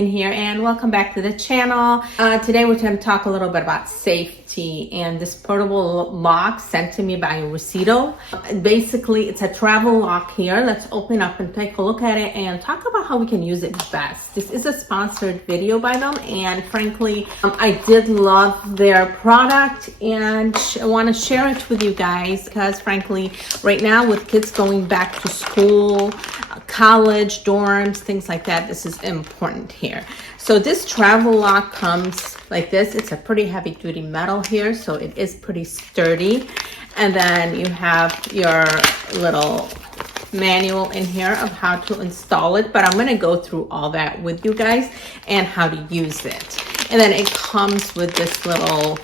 Here and welcome back to the channel. Today we're going to talk a little bit about safety and this portable lock sent to me by RUSIDO. Basically, it's a travel lock here. Let's open up and take a look at it and talk about how we can use it best. This is a sponsored video by them, and frankly, I did love their product and I want to share it with you guys because frankly, right now with kids going back to school, college, dorms, things like that, this is important here. So this travel lock comes like this. It's a pretty heavy duty metal here, so it is pretty sturdy. And then you have your little manual in here of how to install it, but I'm going to go through all that with you guys and how to use it. And then it comes with this little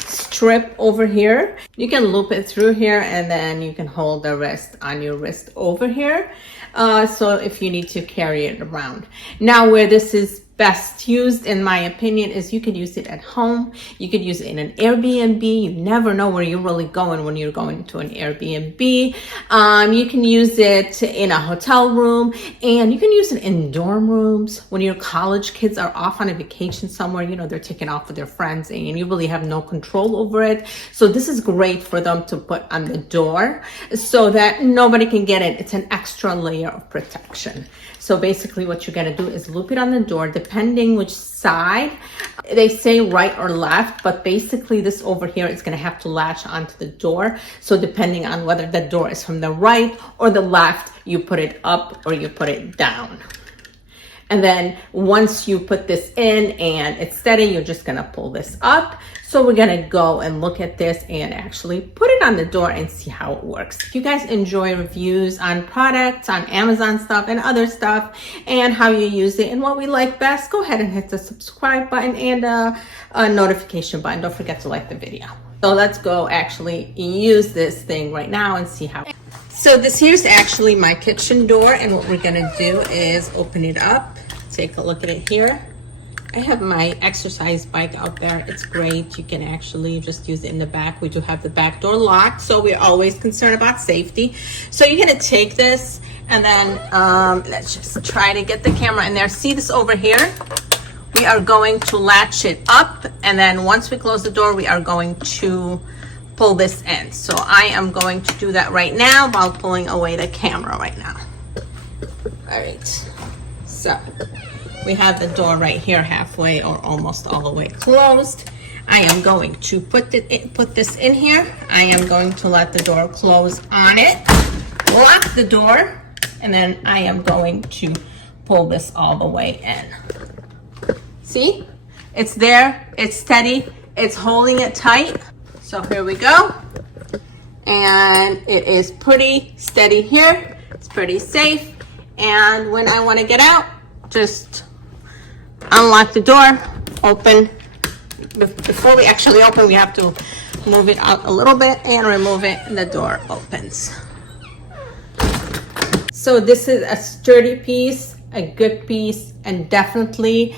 strip over here. You can loop it through here and then you can hold the rest on your wrist over here. So if you need to carry it around. Now where this is best used, in my opinion, is you could use it at home. You could use it in an Airbnb. You never know where you're really going when you're going to an Airbnb. You can use it in a hotel room, and you can use it in dorm rooms when your college kids are off on a vacation somewhere. You know, they're taking off with their friends and you really have no control over it. So this is great for them to put on the door so that nobody can get it. It's an extra layer of protection. So basically what you're going to do is loop it on the door, depending which side. They say right or left, but basically this over here is going to have to latch onto the door. So depending on whether the door is from the right or the left, you put it up or you put it down. And then once you put this in and it's steady, you're just going to pull this up. So we're going to go and look at this and actually put it on the door and see how it works. If you guys enjoy reviews on products, on Amazon stuff and other stuff, and how you use it and what we like best, go ahead and hit the subscribe button and a notification button. Don't forget to like the video. So let's go actually use this thing right now and see how. So this here's actually my kitchen door, and what we're going to do is open it up. Take a look at it here. I have my exercise bike out there. It's great. You can actually just use it in the back. We do have the back door locked, so we're always concerned about safety. So you're gonna take this and then let's just try to get the camera in there. See this over here? We are going to latch it up, and then once we close the door, we are going to pull this in. So I am going to do that right now while pulling away the camera right now. All right. So we have the door right here halfway or almost all the way closed. I am going to put this in here. I am going to let the door close on it, lock the door, and then I am going to pull this all the way in. See? It's there, it's steady, it's holding it tight. So here we go. And it is pretty steady here. It's pretty safe. And when I want to get out, just unlock the door, open. Before we actually open, we have to move it out a little bit and remove it, and the door opens. So this is a sturdy piece, a good piece, and definitely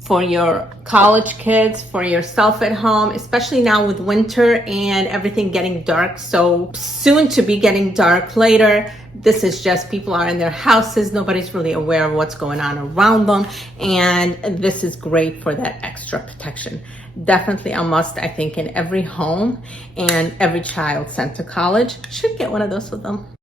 for your college kids, for yourself at home, especially now with winter and everything getting dark, so soon to be getting dark later. This is just, people are in their houses, nobody's really aware of what's going on around them, and this is great for that extra protection. Definitely a must, I think, in every home, and every child sent to college should get one of those with them.